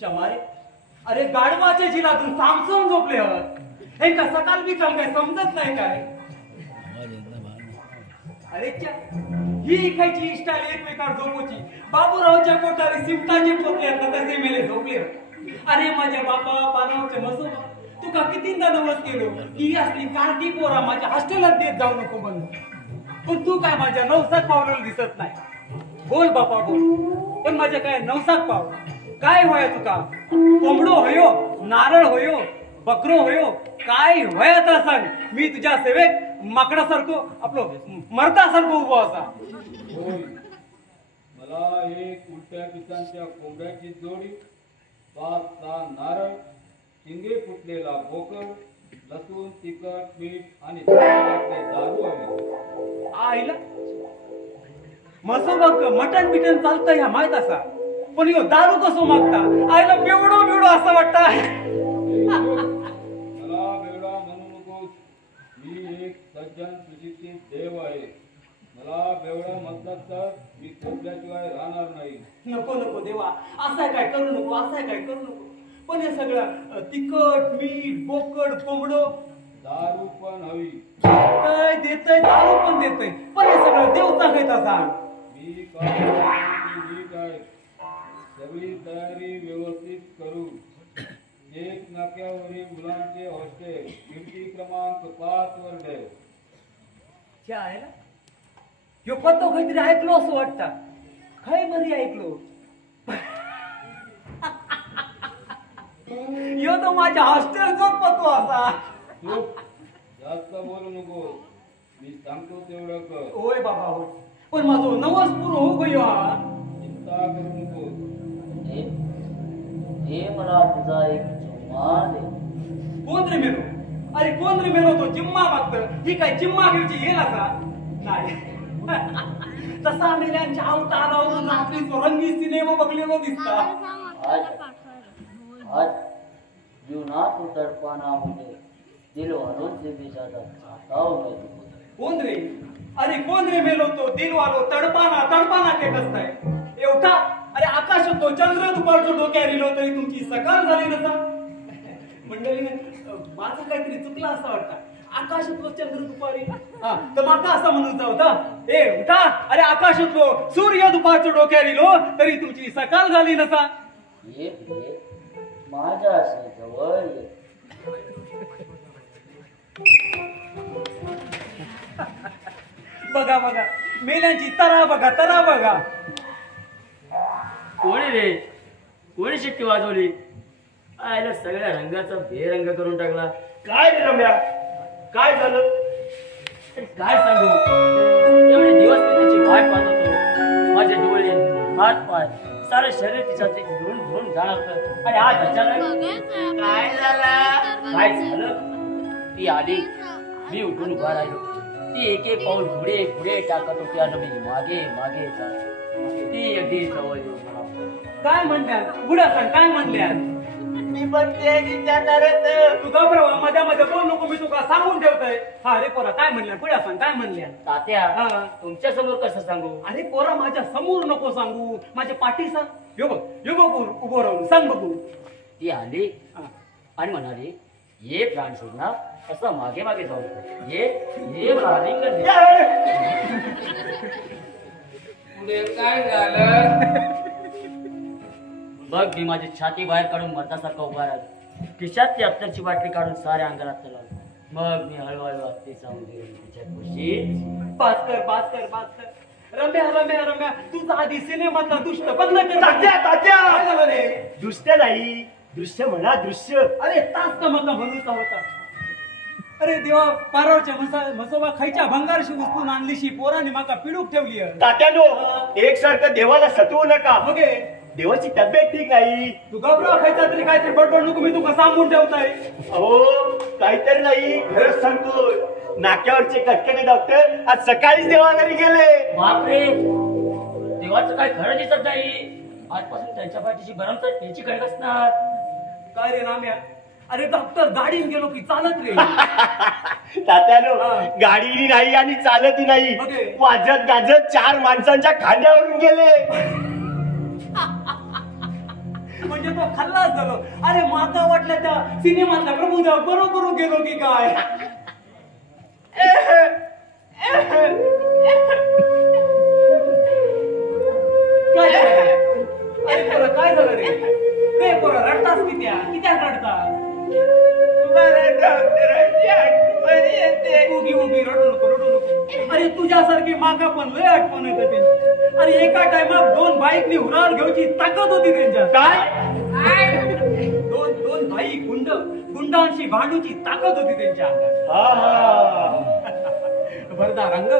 चमारे अरे गाडवाच्या जिलातून सामसूम झोपले हे का सकाळ बिकाल काय समजत नाही काय अरे ही खायची स्टाईल एकमेकावर झोपूची बाबूरावच्या पोटारी सिमटाचे पोटले तसे मेले झोपले अरे माझ्या बापा पानावरचे मसोबा तुका कितींदा नवस केलो ही असली कारकी पोरा माझ्या हॉस्टेलात देत जाऊ नको म्हणून पण तू काय माझ्या नवसात पावलेलं दिसत नाही बोल बापा बोल पण माझ्या काय नवसात पाव काय होय तुका कोंबडो होयो नारळ होयो बकरो होयो काय होय आता सांग मी तुझ्या सेवेक माकडासारखो आपलो मर्दासारखो उभो असा मला एक उलट्या पिसांच्या कोंबड्याची जोडी 5-6 नारळ शिंगे फुटलेला बोकड लसूण तिखट मीठ आणि दारू हवे आईला मसोबा मटण बिटन चालतं ह्या माहित असा पण यो दारू कसो मागता आईला बेवडो असं वाटतं मला बेवडा म्हणू नकोस मी एक सज्जन सुशिक्षित देव आहे मला बेवडा म्हणतात तर मी तुझ्याशिवाय राहणार नाही नको नको देवा असं काय करू नको असं काय करू नको पण हे सगळं तिखट मीठ बोकड कोंबडो दारू पण हवी काय देतय दारू पण देतय पण हे सगळं देव सांगायचा सांग मी काय सगळी तयारी व्यवस्थित करू एक नाक्यावरील मुलांचे हॉस्टेल खिडकी क्रमांक 5 वर ठेव क्या आहे ना यो पत्तो काहीतरी ऐकलो असं वाटतं काय बरी ऐकलो यो तो माझ्या हॉस्टेलचाच पत्तो असा जास्त बोलू नको मी सांगतो तेवढं कर होय बाबा हो पण माझो नवस पूर्ण हो गयो हा चिंता करू नको हे मला तुझा एक जिम्मा दे कोण रे मेलो अरे कोण रे मेलो तो जिम्मा मागत ही काय जिम्मा घ्यायची येईल असा नाही तसा मेल्यांच्या आवता आला रात्री रंगी सिनेमा बघलेलो दिसता आज जीवनात उतरपाना मुझे दिलवालों से भी ज्यादा चाहता हूँ मैं तुमको कोण रे अरे कोण रे मेलो तो दिलवालो तडपाना के कसताय एवढा अरे आकाश तो चंद्र दुपारच्या डोक्यावर इलो तरी तुमची सकाळ झाली नसा मंडळीने माझं काहीतरी चुकलं असं वाटतं आकाशातलो चंद्र दुपारी तर माका असं म्हणून होता ए उठा अरे आकाशातलो सूर्य दुपारच्या डोक्यावर इलो तरी तुमची सकाळ झाली नसा ये माझ्याशी जवळ ये बघा बघा मेल्यांची तरा बघा कोणी रे कोणी शिट्टी वाजवली आयला सगळ्या रंगाचा बेरंग करून टाकला काय रे रम्या काय झालं काय सांगू एवढे दिवस मी त्याची वाट पाहत होतो माझे डोळे हात पाय सारे शरीर तिच्याचे धुवून जाणार होतं आणि आज अचानक काय झालं ती आली मी उठून उभा राहिलो ती एक पाऊल पुढे टाकत होती आणि मी मागे जात ती अगदी जवळ येऊन काय म्हणल्या बुडा सांग काय म्हणल्या मी पण ते विचारणार तू घबरावा मध्ये बोल नको मी तुला सांगून ठेवतोय हा रे पोरा काय म्हणल्या पुढे सांग काय म्हणल्या तात्या तुमच्या समोर कसं सांगू अरे पोरा माझ्या समोर नको सांगू माझ्या पाठी सांग यो बघ उभं राहून सांग बघू ती आली आणि म्हणाली ये प्राण सोडणार असं मागे जाऊन ये म्हणाली पुढे काय झालं बघ मी माझी छाती बाहेर काढून मरतासारखा उभा राहिलो खिशात ती अत्तरची बाटली काढून साऱ्या अंगाला लावली मग मी हळूहळू आत्ते जाऊन तिच्या खुशीत पास कर रम्या तुझा आधी सिनेमातला दुष्ट बंद कर तात्या दृश्य नाही दृश्य म्हणा दृश्य अरे तास का मला म्हणूचा होता अरे देवा पारावरच्या मसोबा खायच्या भंगारशी उचलून आणलीशी पोराने माका पिडूक ठेवली तात्यानो एकसारखं देवाला सतवू नका बघे देवाची तब्येत ठीक नाही तू घबराव खायचा तरी काहीतरी बडबड नको मी तुका सांगून ठेवताय अहो काहीतरी नाही खरंच सांगतो नाक्यावरचे कटकटे डॉक्टर आज सकाळीच देवाघरी गेले. बापरे, देवाचं काय खरं दिसत नाही. आजपासून त्यांच्या पाठीची भरमसाठ याची काय असणार. काय रे नाम्या, अरे डॉक्टर गाडीन गेलो की चालत रे. तात्यानो, गाडीही नाही आणि चालतही नाही, ओके. वाजत गाजत 4 माणसांच्या खांद्यावरून गेले. म्हणजे तो खल्लास झालो. अरे माका वाटलं त्या सिनेमातला प्रभुदेव बरोबर गेलो की काय. अरे पोरं, काय झालं रे. ते पोरं रडतास कित्या रडतास. उगी रडू नको. अरे तुझ्यासारखी मागा पण लय आठवण येते त्यांची. अरे एका टायमात 2 बाईकनी हुरावर घेऊची ताकद होती त्यांच्या. काय दोन भाई गुंडांशी भांडूची ताकद होती त्यांच्या अंगात. भरदार अंग,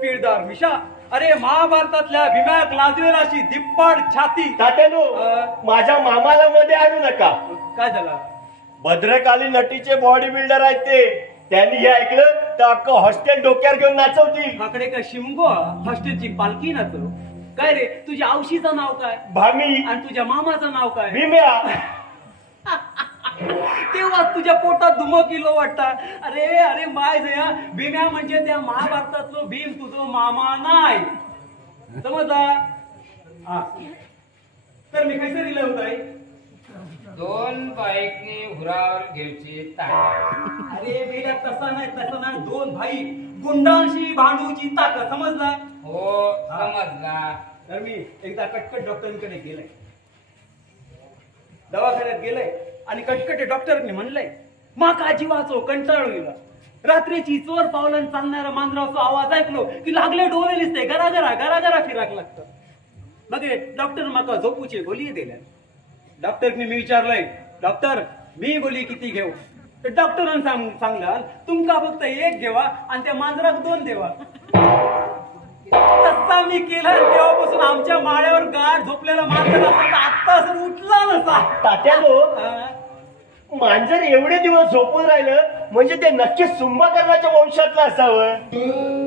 पिळदार मिशा. अरे महाभारतातल्या भीमाक लाजवेल अशी दिप्पाड छाती. तात्यानो, माझ्या मामाला मध्ये आणू नका. काय झालं. भद्रकाली नटीचे बॉडी बिल्डर आहेत ते. त्यांनी हे ऐकलं तर अख्खं हॉस्टेल डोक्यावर घेऊन नाचवतील. काकडे काय शिमगो हॉस्टेलची पालखी नाचव. काय रे, तुझ्या आवशीचं नाव काय. भामी. आणि तुझ्या मामाचं नाव काय. भीम्या. तेव्हा तुझ्या पोटात किलो वाटता. अरे अरे माय जया, भीम्या म्हणजे त्या महाभारतातलो भीम तुझं मामा नाही. समजला. हा, तर मी कैसे दिलं होत आहे. 2 बाईकनी हुरावर घ्यायची ताकद. अरे बेटा तसं नाही 2 भाई गुंडांशी भांडूची ताकद. समजला. हो, समजला. तर मी एकदा कटकट डॉक्टरांकडे गेलाय, दवाखान्यात गेलाय आणि कटकटे डॉक्टरने म्हणलंय माका जीवाचो कंटाळू गेला. रात्रीची चोर पावलान चालणारा मांजराचा आवाज ऐकलो की लागले डोळे दिसते. घरा फिराक लागतं. बघे डॉक्टर माका झोपूचे गोळी दिल्या. डॉक्टरने मी विचारलंय, डॉक्टर मी गोळी किती घेऊ. तर डॉक्टरांनी सांगला तुमका फक्त 1 घेवा आणि त्या मांजराक 2 देवा. तसा मी केला. तेव्हापासून आमच्या माळ्यावर गाठ झोपलेला मांजर आता असं उठला नसा. तात्यानो, मांजर एवढे दिवस झोपून राहिलं म्हणजे ते नक्कीच कुंभकर्णाच्या वंशातलं असावं.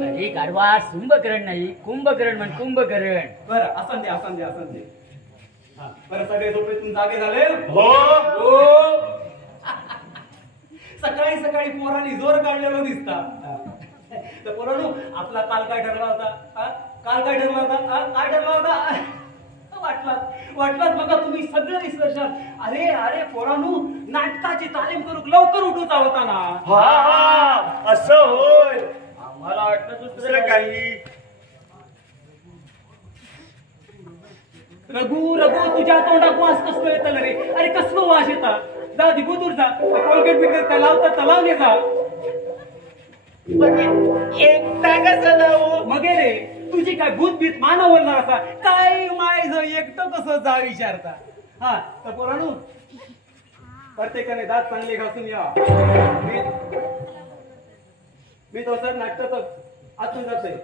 अरे गाढवा, कुंभकर्ण नाही, कुंभकर्ण म्हण. कुंभकर्ण. बरं असं दे. बरं सगळे झोपेतून जागे झाले. हो. सकाळी पोरांनी जोर काढलेला दिसता. तर पोरांनो, आपला काल काय ठरला होता. काय ठरला होता. वाटलाच बघा तुम्ही सगळं विसरशाल. अरे पोरांनो, नाटकाची तालीम करू लवकर उठूचा होता ना. हा, असं होय. आम्हाला वाटलं दुसरं काही. रघु तुझ्या तोंडात वास कसलो येतं रे. अरे कसलो वास येता. जा दिबुतूर जा, कोलगेट बिगेट तलाव ने जा. एकटा कसं जाऊ. मग रे तुझी काय भूतभीत मानव बोलणार असा काय. मायचं एकटं कसं जा विचारता. हा तर पोरांनो, प्रत्येकाने दात चांगले घासून या. मी तो सर नाटकाचं आतून जातोय,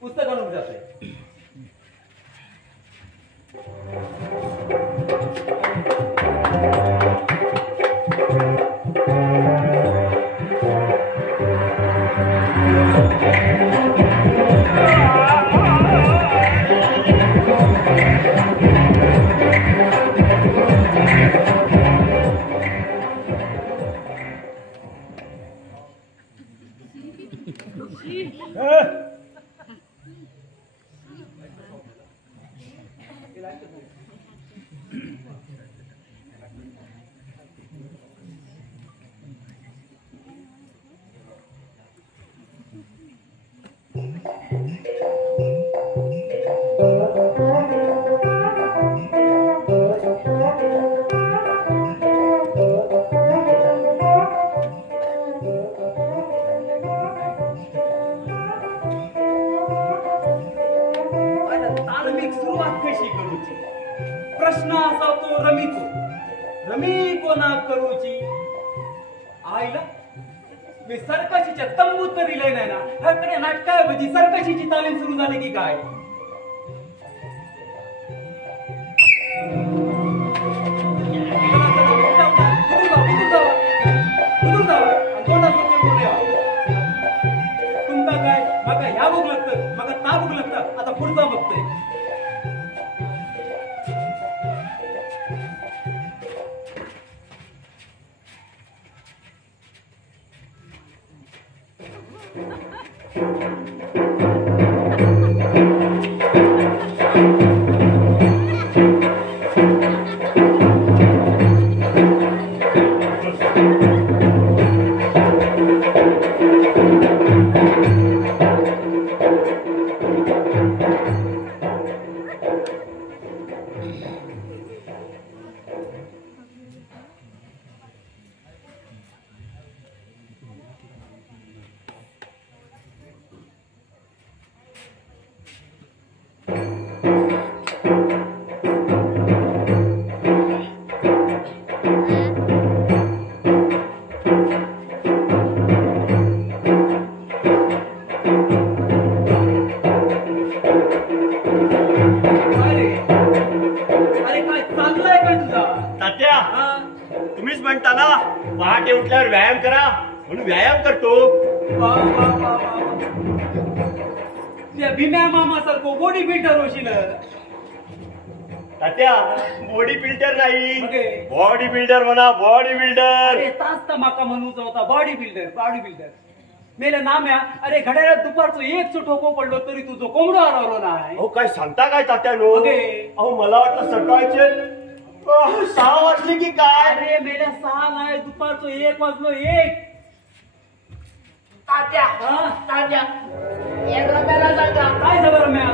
पुस्तक आणून जातोय. प्रश्न असा तो रमी कोणा करूची. आईला मी सरकशीच्या तंबूत तरी लय नाही ना. ह्याकडे नाटकाऐवजी सरकशीची तालीम सुरू झाली की काय. काय काय चाललंय काय तुझा तात्या हा? तुम्हीच म्हणता ना पहाटे उठल्यावर व्यायाम करा म्हणून व्यायाम करतो. वा, वा, वा, वा. त्या भीम्या मामासारखं बॉडी बिल्डर होशील. तात्या बॉडी बिल्डर नाही ओके. बॉडी बिल्डर म्हणा बॉडी बिल्डर. अरे तास तर माका म्हणूचा होता बॉडी बिल्डर मेले नाम्या. अरे घड्याळात दुपारचं एक ठोको पडलो तरी तुझं कोंबडो हरवलो नाही. अहो काय सांगता काय तात्या नो. ओके. अहो मला वाटलं सकाळचे 6 वाजले की काय. अरे मेले 6 नाही दुपारचं 1 वाजलो 1. तात्या हा? तात्या एक रुपयाला सांगा काय झालं म्या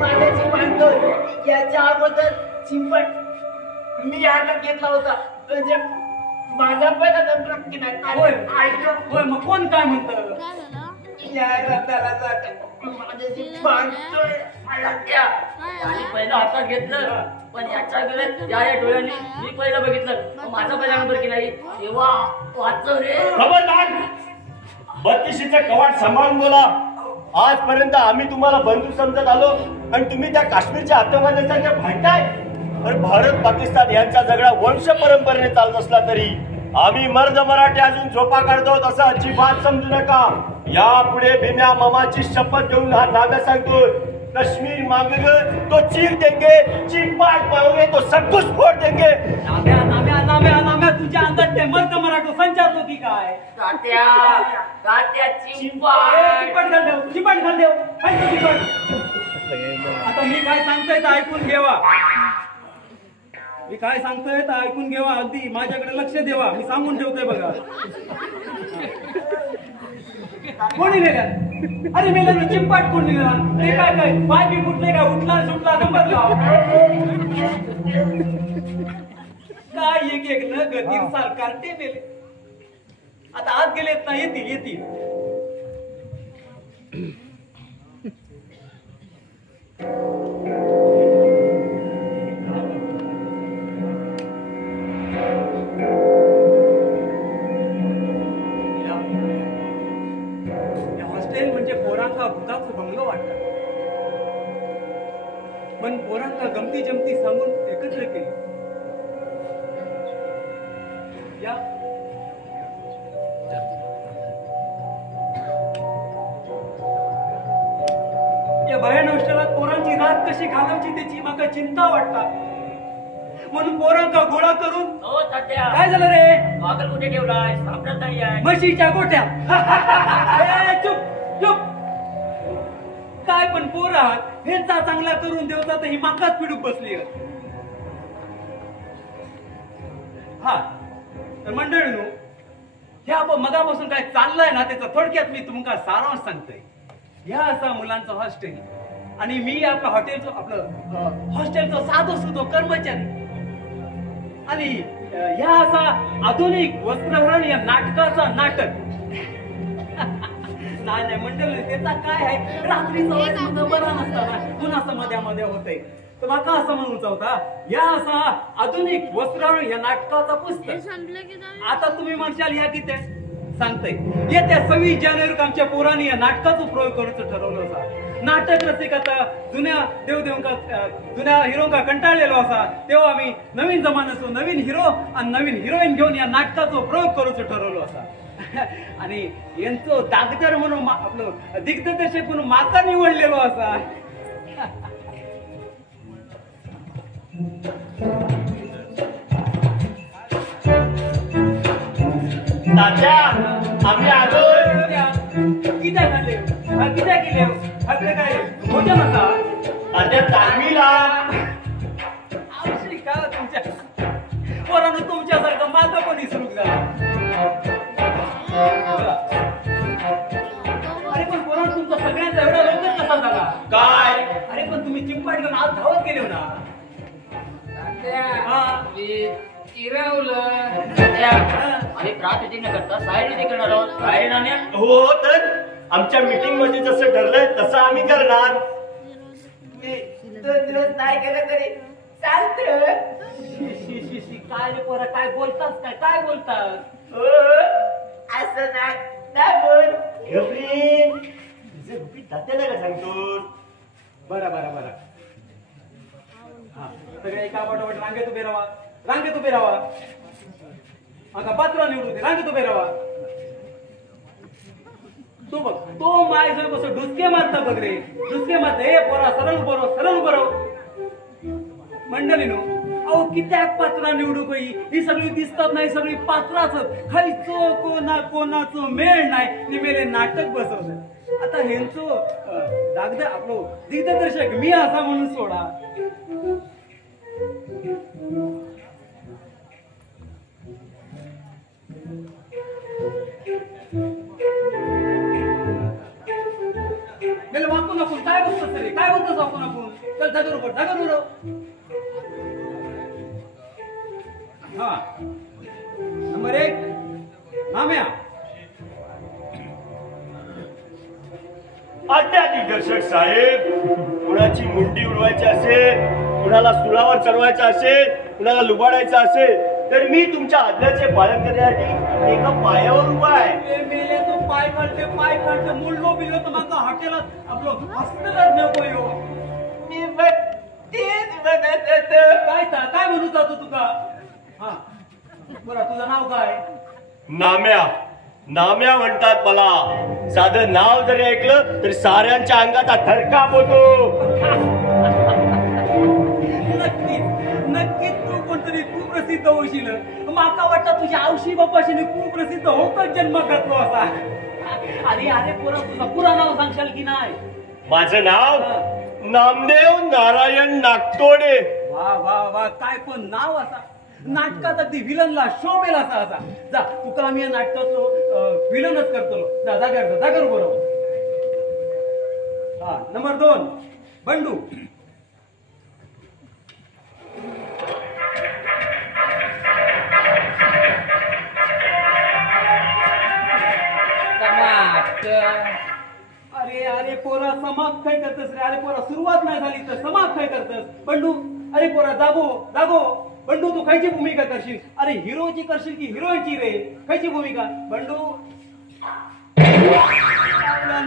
माझ्याची मानतो याच्या अगोदर चिंपट मी हातात घेतला होता म्हणजे माझा पहिला नंबर की नाही होय. ऐकलं होय मग कोण काय म्हणतं. या रुपयाला सांगा माझ्याची मानतोय तात्या आणि पहिलं हातात घेतलं पण याच्या वेळेत या डोळ्यांनी मी पहिलं बघितलं माझा पहिला नंबर की नाही तेव्हा वाचव रे. खबरदार 32शीचं कवाट सांभाळून बोला. आजपर्यंत आम्ही तुम्हाला बंधू समजत आलो आणि तुम्ही त्या काश्मीरच्या आतंकवाद्यांच्या भांडताय. तर भारत पाकिस्तान यांचा झगडा वंश परंपरेने चालत असला तरी आम्ही मर्द मराठी अजून झोपा काढतो असं अजिबात समजू नका. यापुढे भीम्या मामाची शपथ घेऊन हा नाम्या सांगतोय कश्मीर मांगेगे तो चीर देंगे चिंपाट पाओगे तो सब कुछ फोड़ देंगे. नाम्या नाम्या नाम्या नाम्या तुझ्या अंगात ते मर्द मराठो संचारतो की काय. तात्या तात्या ए, चिंपाट चिपट घाल देव चिपट घाल देव काय तो चिपट. आता मी काय सांगतोय तर ऐकून घेवा. मी काय सांगतोय तर ऐकून घेवा. अगदी माझ्याकडे लक्ष देवा. मी सांगून ठेवतोय बघा. कोणी नेल्या. अरे मेला चिंपाट कोण नेला. ते काय काय पाय बी फुटले का उठला सुटला नंबर लाव. काय एक एक न गतीर सरकार ते मेले. आता आत गेलेत ना येतील. हॉस्टेल म्हणजे पोरांका भूताचं बंगलो वाटतं. पण पोरांका गमती जमती सांगून एकत्र केली. या भयान हॉस्टेलात पोरांची रात कशी घालवची त्याची माका चिंता वाटता. म्हणून पोरांका गोळा करून. हो तात्या काय झालं रे. वागल कुठे ठेवलाय सापडत नाही आहे. म्हशीच्या गोट्यात. ए, चुप चुप. काय पण पोर आहात ह्यांचा चांगला करून देवता तर ही माकाच पिडूक बसली. हा तर मंडळीनो ह्या मगापासून काय चाललंय ना त्याचा थोडक्यात मी तुमका सारांश सांगतोय. ह्या असा मुलांचं हॉस्टेल आणि मी आपलं हॉस्टेलचं साधो सुधो कर्मचारी आणि ह्या असा आधुनिक वस्त्रहरण या नाटकाचा नाटक. नाही मंडळी त्याचा काय आहे रात्रीचा बरा नसताना पुन्हा असं मध्ये होतंय. तर माका असं म्हणूचा होता या असा आधुनिक वस्त्रहरण या नाटकाचा पुस्तक. आता तुम्ही म्हणशाल या किती सांगतोय. येत्या 26 जानेवारीक आमच्या पोरांनी या नाटकाचा प्रयोग करायचं ठरवलं होता. नाटक रसिक आता जुन्या जुन्या हिरोंका कंटाळलेलो असा तेव्हा आम्ही नवीन जमान्याचो नवीन हिरो आणि नवीन हिरोईन घेऊन या नाटकाचा प्रयोग करायचं ठरवलं असा. आणि यांचं दागदर म्हणून आपलं दिग्दर्शक म्हणून माका निवडलेलो असा. तात्या आम्ही आलोय. किती खाल्ले किती केले आपले काय भोजन असा. तात्या तालमीला आवश्यक का तुमच्या पोरानं तुमच्यासारखं माझं पण इसरूक झाला. अरे पण पोरानं तुमचा सगळ्यांचा एवढा लवकर कसा झाला काय. अरे पण तुम्ही चिंपाट घेऊन आज धावत गेले ना. आम्ही प्रातिनिधिक न करता सायरी करणार आहोत. काय नाण्या हो तर आमच्या मीटिंग मध्ये जसं ठरलंय तसं आम्ही करणार. 2 दिवस नाही केलं तरी चालतं. काय रे पोरा काय बोलतात काय बोलतात. असं नाही बोल. गप्री तुझे गुपी तात्याला का सांगतो. बरं हा सगळे एका पाठोपाठ रांगेत उभे राहा, रांगेत उभे राहा. आता पात्र निवडू दे, रांगेत उभे राहा. तो बघ, तो माय जर कसं डुसके मारता बघ रे, डुसके मारता. हे पोरा सरळ उभं राहा, सरळ उभं राहा. मंडळीनो, अहो कित्याक पात्रा निवडू काही, ही सगळी दिसतात नाही, सगळी पात्राच खायचो कोणाचं मेळ नाही, निमेले नाटक बसवलं. आता ह्यांचं दागदा आपलं दिग्दर्शक मी असा म्हणून सोडा. मेले वाकून आपण काय बोलतोस रे, काय बोलतोस वाकून आपण. चल जागर उभं, जागर उभं. हा नंबर 1 नाम्या. आज्ञा दिग्दर्शक साहेब, कुणाची मुंडी उडवायची असेल, कुणाला सुळावर चढवायचं असेल, कुणाला लुबाडायचं असेल, तर मी तुमच्या आज्ञाचे पालन करण्यासाठी एका पायावर उभा आहे. मेले तो पाय काढते मुलगो बिलो तर माझा हॉटेलात आपलं हॉस्पिटलात नको येऊ. मी पण तेच म्हणत होतो. काय म्हणू जातो तुका. हा बरं, तुझं नाव काय. नाम्या. नाम्या म्हणतात मला. साधं नाव जरी ऐकलं तरी साऱ्यांच्या अंगाचा थरकाप होतो. नक्कीच तू कोणतरी कुप्रसिद्ध होशील. माका वाटतं तुझ्या औशी बापाशी कुप्रसिद्ध होतच जन्म करतो असा. अरे अरे पोरा, तुझं पुरा नाव सांगशाल की नाही. माझं नाव नामदेव नारायण नागतोडे. वा वा वा, काय पण नाव असा. नाटकात अगदी विलनला शोभेल असा असा. जा तुका आम्ही या नाटकात विलनच करतो. जा जागर बरोबर. हा नंबर 2 बंडू. अरे अरे पोरा, समाप्त काय करतस रे. अरे पोरा, सुरुवात नाही झाली तर समाप्त काय करतस. बंडू, अरे पोरा जागो. बंडू, तू खायची भूमिका करशील. अरे हिरोची करशील की हिरोईनची रे. खायची भूमिका. बंडू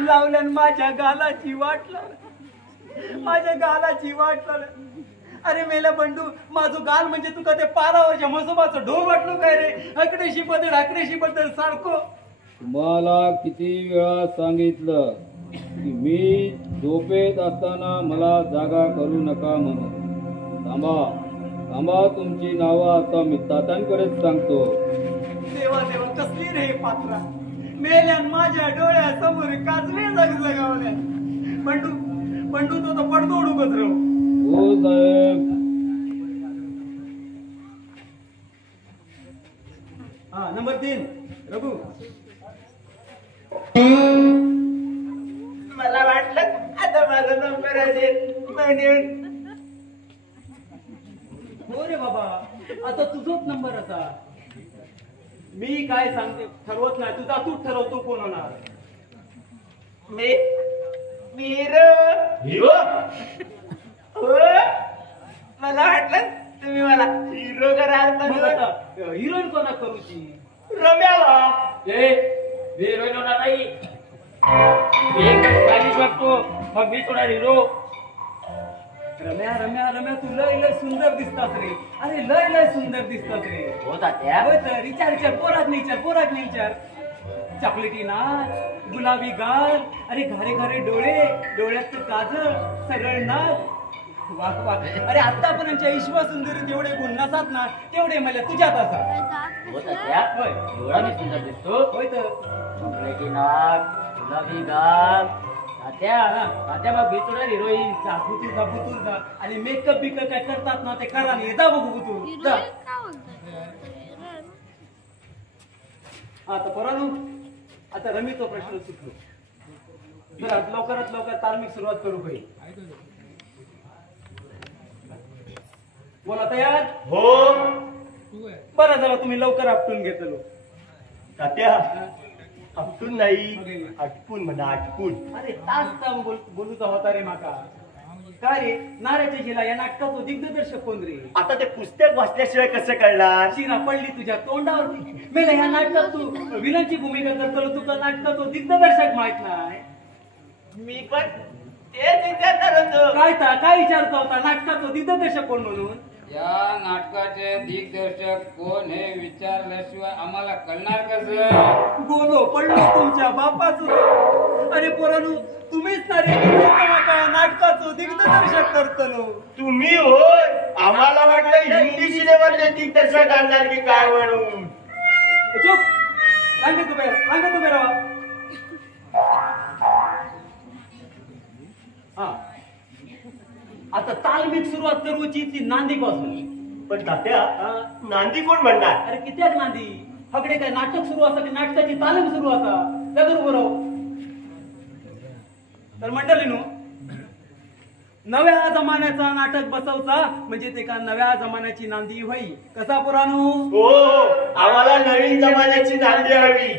लावल्यान माझ्या गालाची वाट लावलं, माझ्या गालाची वाट लावलं. अरे मेला बंडू, माझं गाल म्हणजे तुका ते पारावरच्या मसोबाचं ढोर वाटलो काय रे. अकडे शिपदड अकडे शिपदड सारखं. तुम्हाला किती वेळा सांगितलं की मी झोपेत असताना मला जागा करू नका म्हणून. थांबा, तुमची नावं आता मी तात्यांकडेच सांगतो. देवा कसली रे पात्रा. मेल्यान माझ्या डोळ्यासमोर काजवे जगजगावल्या. बंडू तो पडतो उडूकच राहू. हो साहेब. हा नंबर 3 रघु. मला वाटलं आता माझा नंबर असेल म्हणून. हो रे बाबा, आता तुझोच नंबर असा. मी काय सांगते ठरवत नाही, तुझा तूच ठरवतो कोण होणार. मी हिरो. हो, मला वाटलं तुम्ही मला हिरो कराल म्हणून. हिरोईन कोणा करूची. रम्याला. हिरोईन होणार नाही. एक गाणी बघतो मग मी थोडा हिरो. रम्या तू लय सुंदर दिसतात रे. अरे लय सुंदर दिसतात रे. होता त्या होय तर विचार पोरात नाही विचार. चॉकलेटी नाच, गुलाबी गाल, अरे घारे डोळे, डोळ्यात काजळ, सरळ नाच. वा. अरे आतापर्यंतच्या ईश्वर सुंदरी जेवढे गुण नसात ना तेवढे मला तुझ्यात असा. होता त्या होय. एवढा मी सुंदर दिसतो. होय तर चॉकलेटी नाक, गुलाबी गाल. तात्या मग मी थोडा हिरोईन. बुतूर जा आणि मेकअप बिकअप काय करतात ना ते करा नाही. जा बघू तू जा. आता पोरांनो, आता रमीचा प्रश्न सुटलो. जरा लवकरात लवकर तार्मिक सुरुवात करू काही. बोला तयार. हो. बरं झालं तुम्ही लवकर आपटून घेतलो. तात्या, आपटून नाही, आटपून म्हणा, आटपून. अरे तास बोलूचा होता रे माका. काय रे नाऱ्याच्या शिला या नाटकाचं दिग्दर्शक कोण रे. आता ते पुस्तक वाचल्याशिवाय कसं कळणार. शिरा पडली तुझ्या तोंडावरती. मेला ह्या नाटकात तू विलनची भूमिका करतो, तुका नाटकाचं दिग्दर्शक माहित नाही. मी पण तेच विचारणार होतो. काय विचारता होता नाटकाचं दिग्दर्शक कोण म्हणून? या नाटकाचे दिग्दर्शक कोण हे विचारल्याशिवाय आम्हाला कळणार कसं? गोलो पडलो तुमच्या बापाचं. अरे पोरानू तुम्हीच ना रे नाटकाचं दिग्दर्शक करतलो. तुम्ही होय, आम्हाला वाटलं हिंदी सिनेमाचे दिग्दर्शक आणणार की काय म्हणून. चुप, रांगेत उभे राहा. हा, आता तालमीत सुरुवात करूची ती नांदी पासून. पण तात्या नांदी कोण म्हणणार? अरे कित्याक नांदी? हकडे काय नाटक सुरू असा की नाटकाची तालीम सुरू असा? त्या बरोबर तर मंडळीनो, नव्या जमान्याचा नाटक बसवचा म्हणजे ते का नव्या जमान्याची नांदी होई. कसा पुराणू? हो, आम्हाला नवीन जमान्याची नांदी हवी.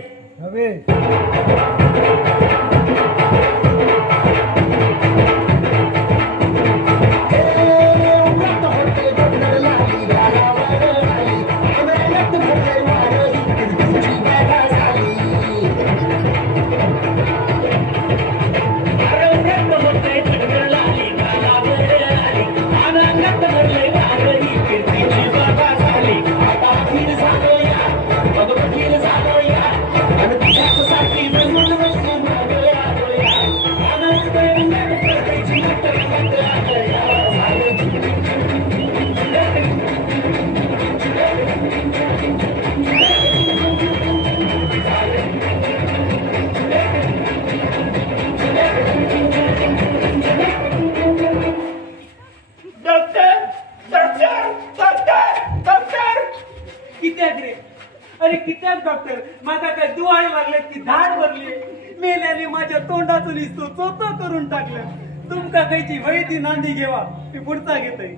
अरे कित्याक डॉक्टर, माका काय दुहाळे लागले की धाड भरली. मेल्याने माझ्या तोंडातून दिसतो चोतो करून टाकलं. तुमका कायची वही ती नांदी घेवा, मी पुढचा घेतोय.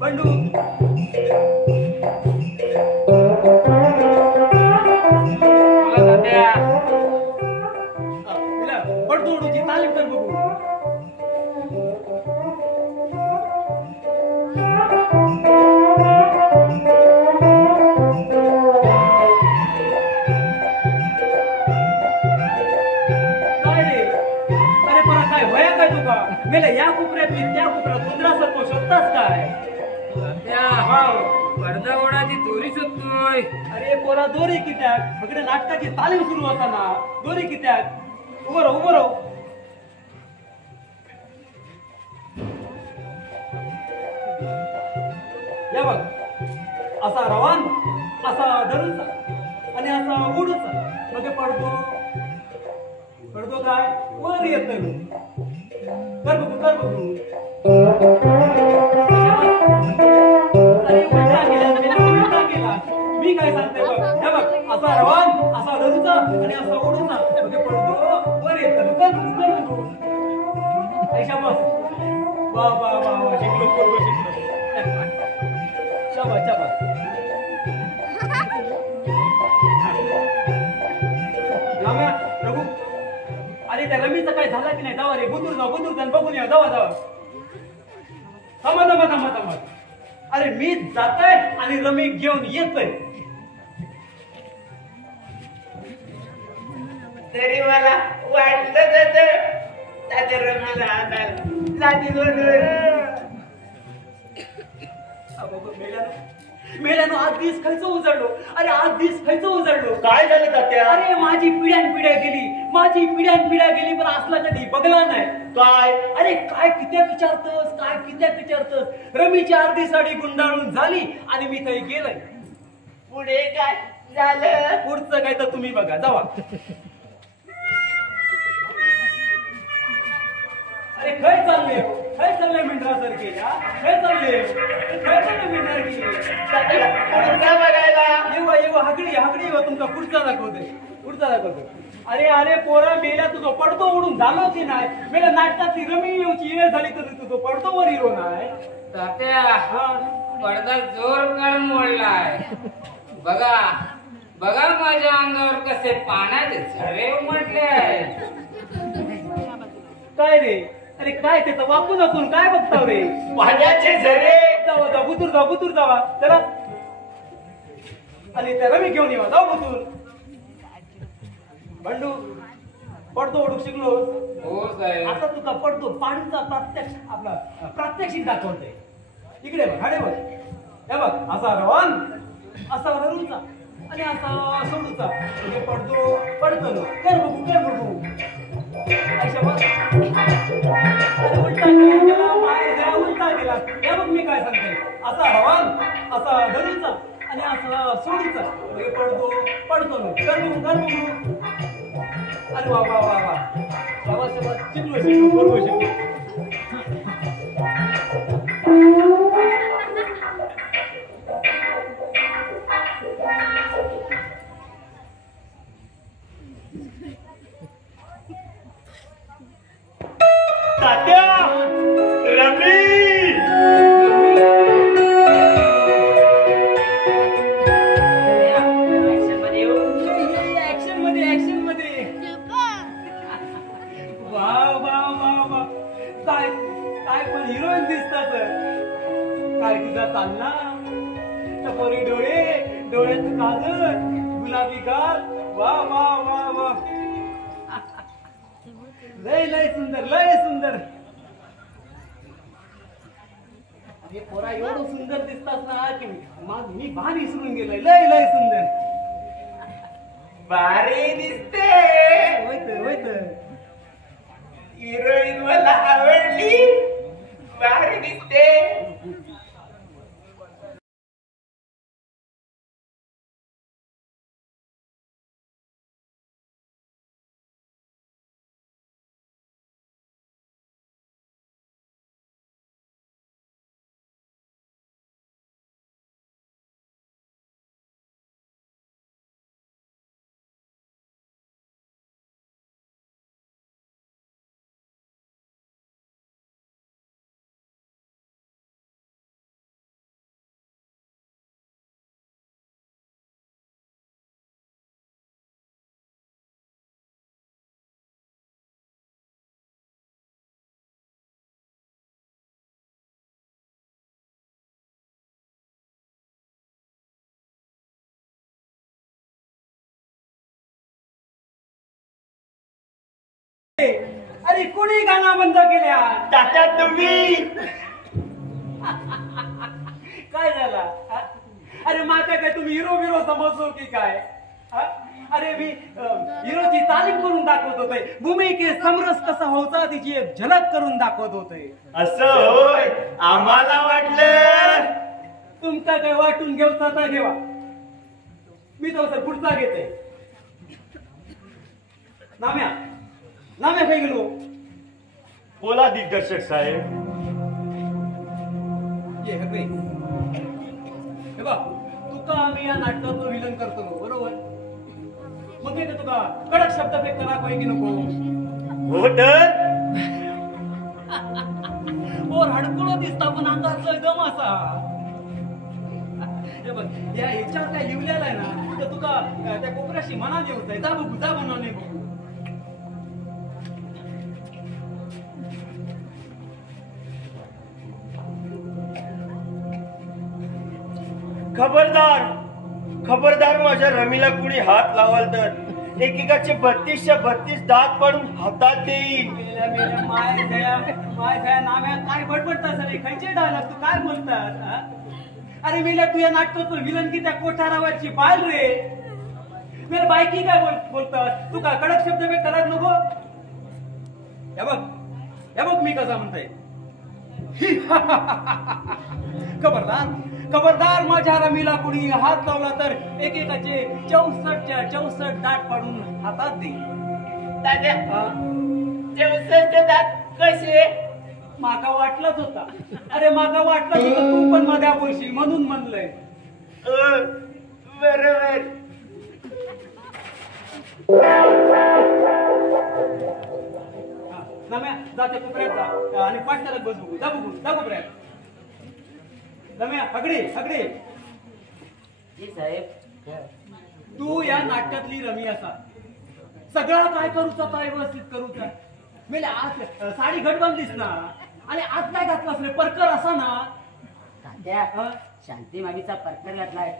बंडू पडतोडूची तालीम कर बघू. मेले या कुपऱ्यातली त्या कुपऱ्यात उंदरासारखं शोधतास काय? पडदा ओढाची दोरी शोधतोय. अरे पोरा दोरी कित्याक? सगळे नाटकाची तालीम सुरू असताना दोरी कित्याक? उभं राहू. या बघ, असा रवान, असा धरूचा आणि असा उडूचा. मग पडतो काय वर येत कर बघू. अरे उलटा गेला. मी काय सांगते बघ, हे बघ, असा रवान, असा धरूचा आणि असा उडूचा. म्हणजे पडतो वर येत. कर बघू. ऐशा बस. वा शिकलो. शाबास. रघु, अरे त्या रमीचं काय झालं की नाही? जावा रे, बुंदूर जाऊन बघून या. जावा. थांबा. अरे मी जातोय आणि रमी घेऊन येतोय. तरी मला वाटलं त्याच्या रमीला मेल्यानं आज दिस खायचं उजळलो. अरे आज दिस खायचं उजळलो. काय झालं तात्या? अरे माझी पिढ्यान पिढ्या गेली पण असला कधी बघला नाही. काय? अरे काय कित्याक विचारतोस? रमीची अर्धी साडी गुंडाळून झाली आणि मी काही गेलोय. पुढे काय झालं? पुढचं काय तर तुम्ही बघा. जावा. अरे खय चालले मेंढरासारखे? खय चालले मेंढरासारखे? पुढचा बघायला येवा हाकडी तुमचा पुढचा दाखवते. अरे पोरा मेल्या तुझं पडतो उडून झालो की नाही? मेल्या नाटकाची रमी येऊची वेळ झाली तर तुझं पडतो वर हिरो नाही. तात्या पडदा जोर काढून मोडलाय. बघा माझ्या अंगावर कसे पाण्याचे झरे उमटले आहेत. काय रे? अरे काय त्याचं वाकून काय बघताव रे? पाण्याचे झरे. जावा बुतूर जावा चला. आणि त्या रमी घेऊन येवा. जाऊ बुतूर. बंडू पडतो ओढूक शिकलोस? हो साहेब. आता तुका पडतो पाणीचा आपला प्रात्यक्षिक दाखवतोय. इकडे बघ, हाडे बघ. हे बघ, असा रवान, असा ररूचा आणि असा सोडूचा. म्हणजे पडतो पडतो कर बघू. अशा बघ. अरे उलटा गेला, पाय जरा उलटा गेला. हे बघ मी काय सांगते. असा रवान, असा धरूचा आणि असा सोडूचा. म्हणजे पडतो कर बघू. अरे वा वा वा वा. शाबास शिकलो बरोबर शिकलो. तात्या रमी ऍक्शन मध्ये वा काय पण हिरोईन दिसतात. काय तुझा चालना, टपोरी डोळ्यात काजळ, गुलाबी गाल. वा वा वा वा. लय सुंदर. अरे पोरा एवढं सुंदर दिसतात ना की मी भान विसरून गेलोय. लय सुंदर. भारी दिसते. होय. हिरोईन मला आवडली. भारी दिसते. अरे कोणी गाणं बंद केल्या? तात्या तुम्ही काय झाला? अरे माता काय तुम्ही हिरो समजतो की काय? अरे मी हिरोची तालीम करून दाखवत होते. भूमिके समरस कसा होता तिची एक झलक करून दाखवत होते. असं होय, आम्हाला वाटलं. तुमचा काय वाटून घेऊचा तर घेवा, मी तो पुढचा घेते. नाम्या काय गेलो? बोला दिग्दर्शक साहेब. ये बा, तुका आम्ही या नाटकाचं विलन करतो बरोबर. मग ते तुका कडक शब्द फेक करा काही की नको. हो तर और हडकुळो दिसता पण अंगातला दम असा. हे बघ, या ह्याच्यावर काय लिहिलेलं आहे ना, तर तुका त्या कोपऱ्याशी मना देऊच आहे. जा म्हणा नाही बघू. खबरदार माझ्या रमीला कुणी हात लावाल तर एकेकाचे 32 दात पडून हातात देईल. माय दया नाम्या काय बडबडतास रे? खायचे डायलॉग तू काय बोलतात? अरे मेल्या तू या नाटकाचं विलन की त्या कोठारावरची बाल रे. मेरे बायकी काय बोलतात? तू काय कडक शब्द मी करायला नको. हे बघ मी कसा म्हणतोय. खबरदार माझ्या रमीला कुणी हात लावला तर एकेकाचे 64 दात पाडून हातात दे. तात्या 64 दात कसे? माका वाटलंच होता. अरे माका वाटलंच होता तू पण मध्ये बोलशील म्हणून म्हणलंय. बरोबर. नम्या जाते कोपऱ्यात जा आणि पाठशाळेत बस बघू. जा कोपऱ्यात. नम्या हगडे जी साहेब. तू या नाटकातली रमी असा सगळा काय करूचा काय व्यवस्थित करूचा. मेले आज साडी घट बांधलीस ना आणि आज काय घातलास रे? परकर असा ना. तात्या शांती मामीचा परकर घातलाय.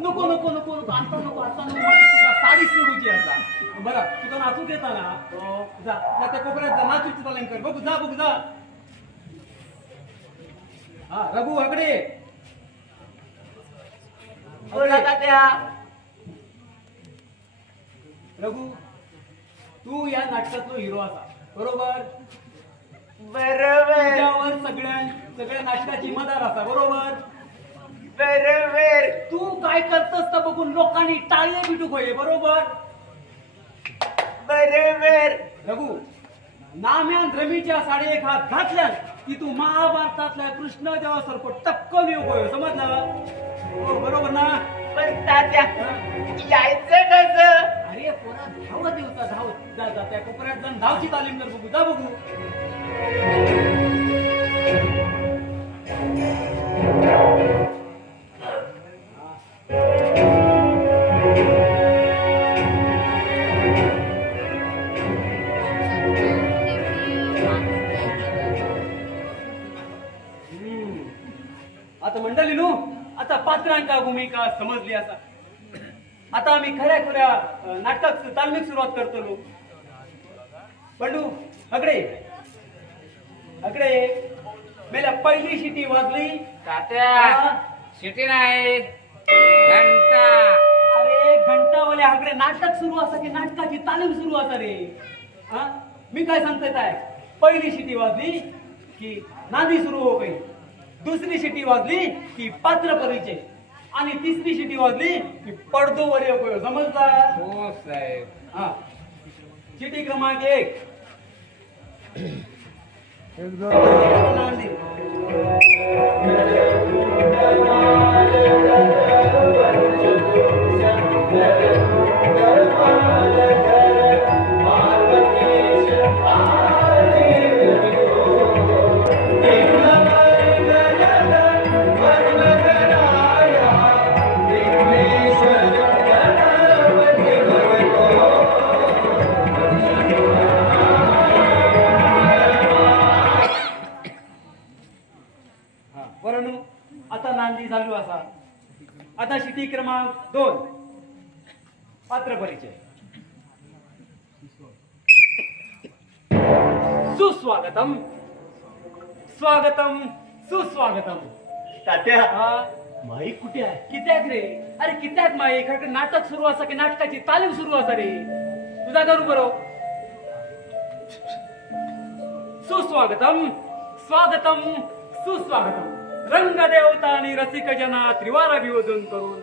नको आता नको. साडी गाडी सोडूची असा बघा तुका नाचू देता ना जा जा त्या कोपऱ्यात जा नाचूची तालीम कर बघू जा हा रघु हकडे बोला तात्या. रघु तू या नाटकातलो हिरो असा बरोबर बरोबर तुझ्यावर सगळ्या नाटकाची मदार असा बरोबर बरोबर तू काय करतस तर बघून लोकांनी टाळे बिटूक होय बरोबर बरोबर रघु नाम्यान रमीच्या 1.5 हात घातल्यान की तू महाभारतातल्या कृष्ण देवासारखं टपकन येऊ होय समजलं हो बरोबर ना पण तात्या यायचं कसं अरे पोरा धावत येऊचा धावत जा जा त्या कोपऱ्यात जाऊन धावची तालीम कर बघू जा बघू आता मंडळी नो आता पात्रांका भूमिका समजली असा आता आम्ही खऱ्या नाटकात तालमीक सुरुवात करतो बंडू अकडे मेल्या पहिली शिटी वाजली तात्या शिटी नाही घंटा. अरे घंटावाले आकडे नाटक सुरू असा की नाटकाची तालीम सुरू असा रे हा मी काय सांगतोय काय पहिली शिटी वाजली की नांदी सुरू हो गई दुसरी शिटी वाजली की पात्र परिचय आणि तिसरी शिटी वाजली की पडदो वर येऊ समजला हो साहेब. हा शिटी क्रमांक 1 नांदी आता नांदी चालू असा आता शिटी क्रमांक 2 पात्र परिचय सुस्वागतम स्वागतम सुस्वागतम तात्या हा माई कुठे आहे कित्याक रे अरे कित्याक माई खरं नाटक सुरू असा की नाटकाची तालीम सुरू असा रे तुझा करू बरो सुस्वागतम स्वागतम सुस्वागतम रंगदेवता आणि रसिक जना त्रिवार अभिवादन करून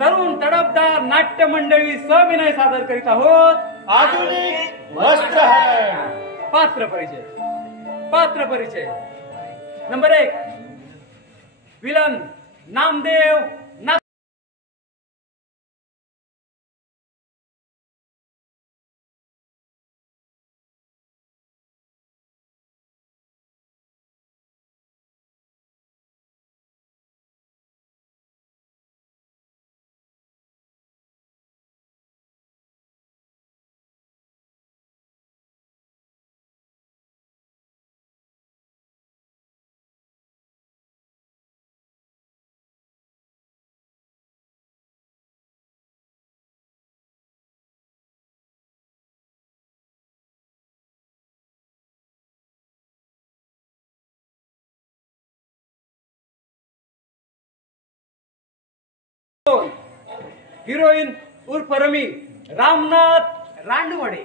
तरुण तडफदार नाट्य मंडळी सविनय सादर करीत आहोत आधुनिक वस्त्रहरण. पात्र परिचय नंबर 1 विलन नामदेव हिरोईन उर्फ Rami Ramnath Randavade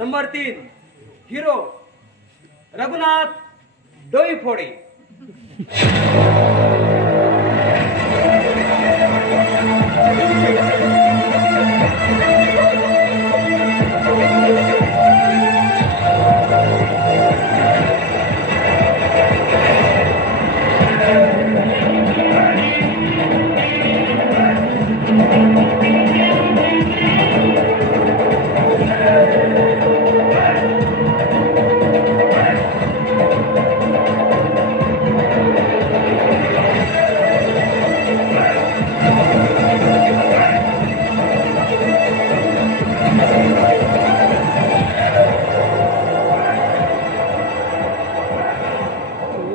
number 3 hero Raghunath Doiphode.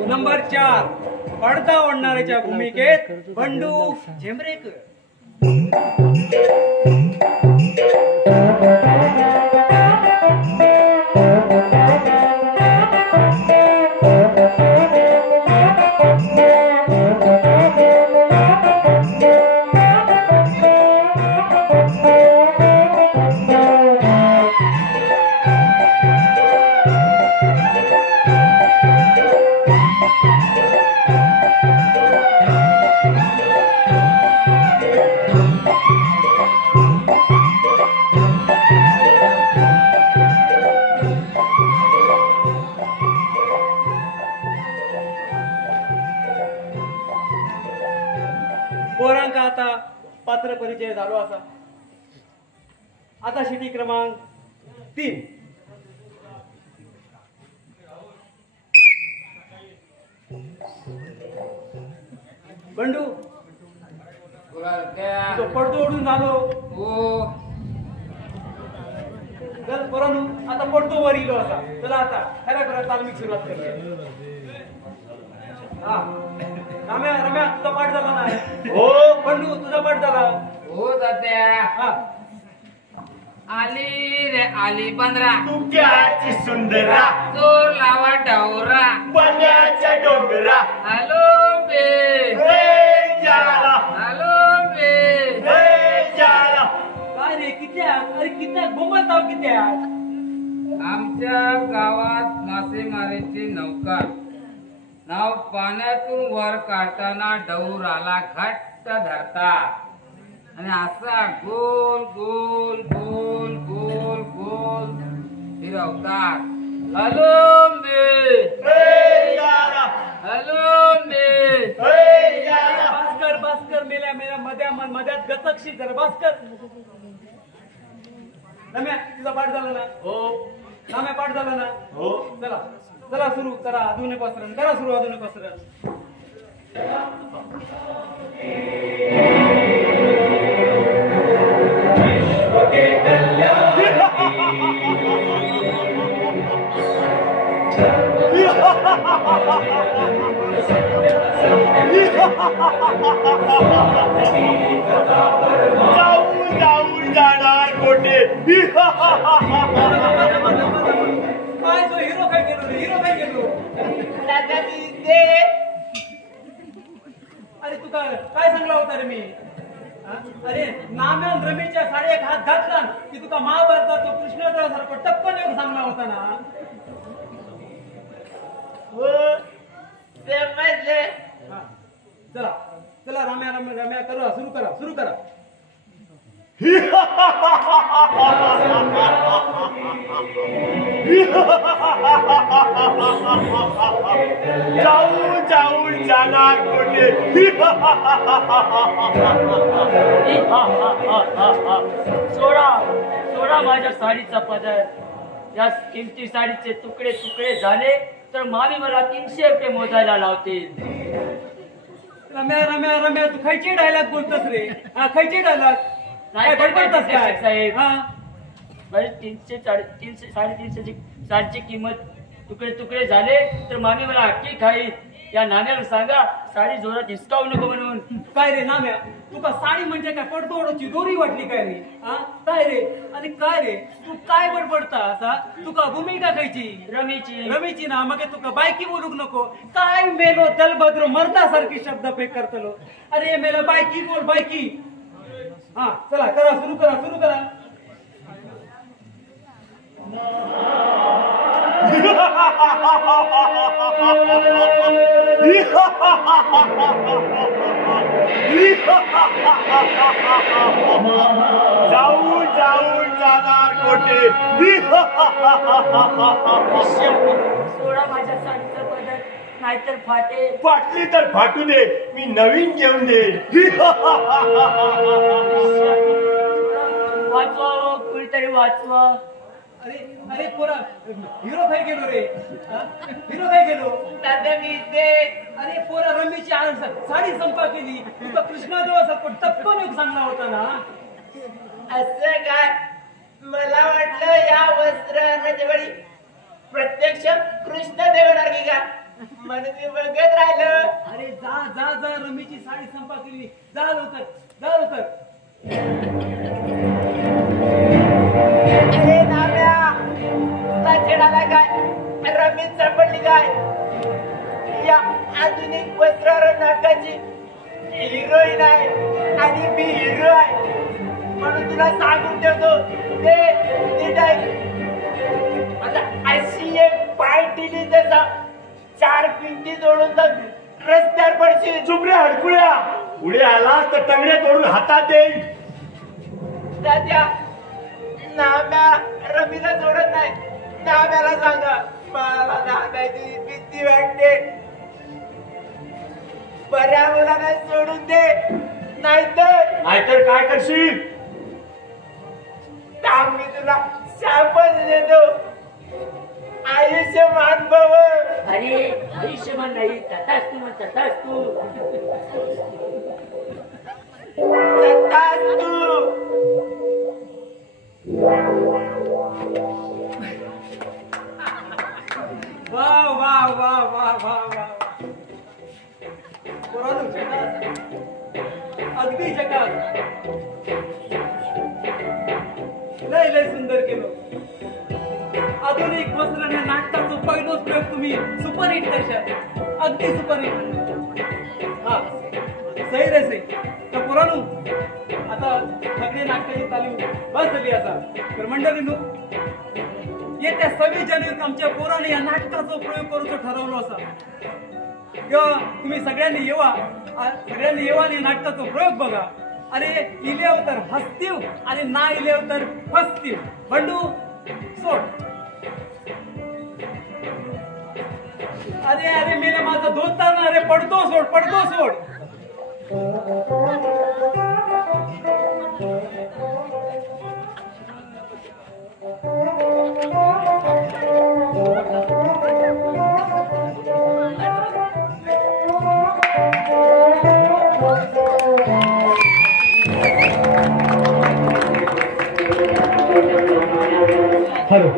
Number 4 पडदा ओढणाऱ्याच्या भूमिकेत बंडू झेंबरेकर. पोरांका आता पात्र परिचय झालो असा. आता शिटी क्रमांक 3. बंडू तो पडदो ओढून झालो. चल पोरांनो आता पडदो वर इलो असा. चला आता खऱ्या खऱ्या तालमीक सुरुवात करूया. हा रम्या तुझा पाठ झाला नाही. हो बंडू तुझा पाठ झाला. हो तात्या. हा आली रे आली 15 तुक्याची सुंदरा जोर लावा डावरा पाण्याच्या डोंगरा हॅलो बे हे जाला हॅलो बे हे जाला. काय रे कित्या अरे कित्या बोंबलताव कित्या. आमच्या गावात मासेमारीची नौका नाव पाण्यातून वर काढताना डौर आला घट्ट धरता आणि असा गोल गोल गोल गोल गोल फिरवतात. हॅलो बे हे जाला हॅलो बे हे जाला. भास्कर मेल्या मध्यात गचकशी जरा भास्कर. रम्या तुझा पाठ झाला ना. हो रम्या पाठ झाला ना. हो चला सुरू करा. आधुनिक पसरण करा सुरू. आधुनिक पसरण. जाऊन जाणार कोठे. काय तो हिरो काय गेलो रे. हिरो काय गेलो. दादाजी दे. अरे तू काय सांगला होता रे मी. अरे नाम्यान रमेशच्या साडे एक हात घातला की तुका महाभारतात तो कृष्णदेवासारखं टप्पन योग सांगला होता ना. हो समजले. हा. चला रम्या करा सुरू करा. जाऊन जाणार कोठे. सोडा माझ्या साडीचा पदर. या किमती साडीचे तुकडे तुकडे झाले तर मामी मला 300 रुपये मोजायला लावतील. रम्या तू खायची डायलॉग बोलतोस रे. हा खायची डायलॉग नाही बडबडतोस काय साहेब. हा बरे 300 साडेतीनशेची साडीची किंमत तुकडे तुकडे झाले तर मामी मला हक्की खाईल. या नाम्याला सांगा साडी जोरात हिसकावू नको म्हणून. काय रे नाम्या तुका साडी म्हणजे काय पडतोडची दोरी वाटली काय रे. हा काय रे आणि काय रे तू काय बडबडता असा. तुका भूमिका खायची रमीची ना. मग तुका बायकी बोलूक नको. काय मेलो दलभद्र मर्दासारखी शब्द फेक करतलो. अरे मेला बायकी बोल बायकी. हा चला करा सुरू करा. जाऊन जाऊन जाणार कोठे. सोडा माझ्या साडीचं पदर, नाहीतर फाटे. फाटली तर फाटू दे, मी नवीन घेऊन देईन. वाचवा कुणीतरी वाचवा. अरे अरे पोरा, हिरो काय गेलो रे? हा? हिरो काय गेलो? दादा मी ते अरे पोरा, रमीची साडी संपा केली. तुका कृष्णादेवाचा पण टप्पन योग सांगणार होता ना. असं काय, मला वाटलं या वस्त्राच्या वेळी प्रत्यक्ष कृष्ण देवणार की का, म्हणून मी बघत राहिलं. अरे जा जा जा, रमीची साडी संपा केली. जा लवकर, जा लवकर. अरे नाम्या, तुला छेडाला काय, रमीत सापडली काय? या आधुनिक वस्त्रावर नाटकाची हिरोईन आहे आणि मी हिरो आहे, म्हणून तुला सांगून ठेवतो ते नीट आहे. आता अशी एक पार्टीली त्याचा 4 पिंटी जोडून तर रस्त्यावर पडशील. चुपरे हडकुळ्या, पुढे आलास तर टंगड्या तोडून हातात देईन. तात्या, नाम्या रमीला सोडत नाही. नाम्याला सांगा, मला नाम्याची भीती वाटते. बऱ्या मुलांना सोडून दे, नाहीतर काय करशील? थांब, मी तुला शापच देतो. आयुष्यमान भव. अरे आयुष्यमान नाही, तथास्तु मग तथास्तु. तथास्तु. वा वा वा वा वा वा. पोरांनो, जगात, अगदी जगात लय लय सुंदर केलं. आधुनिक वस्त्राने नाटकाचा पहिलाच प्रयोग तुम्ही सुपरहिट करशात. अगदी सुपरहिट. हा, सही रे सही. तर पोरांनो, आता सगळे नाटकाची तालीम बस झाली. आता तर मंडळींनो, येत्या 26 जानेवारीत आमच्या पोराने या नाटकाचा प्रयोग करूचं ठरवलं असा. तेव्हा तुम्ही सगळ्यांनी येवा आणि नाटकाचा प्रयोग बघा. अरे इलेव तर हसतीव आणि ना इलेव तर फसतीव. बंडू सोड. अरे अरे मेरे माझं धोतर ना रे, पडतो सोड, पडतो सोड. हॅलो.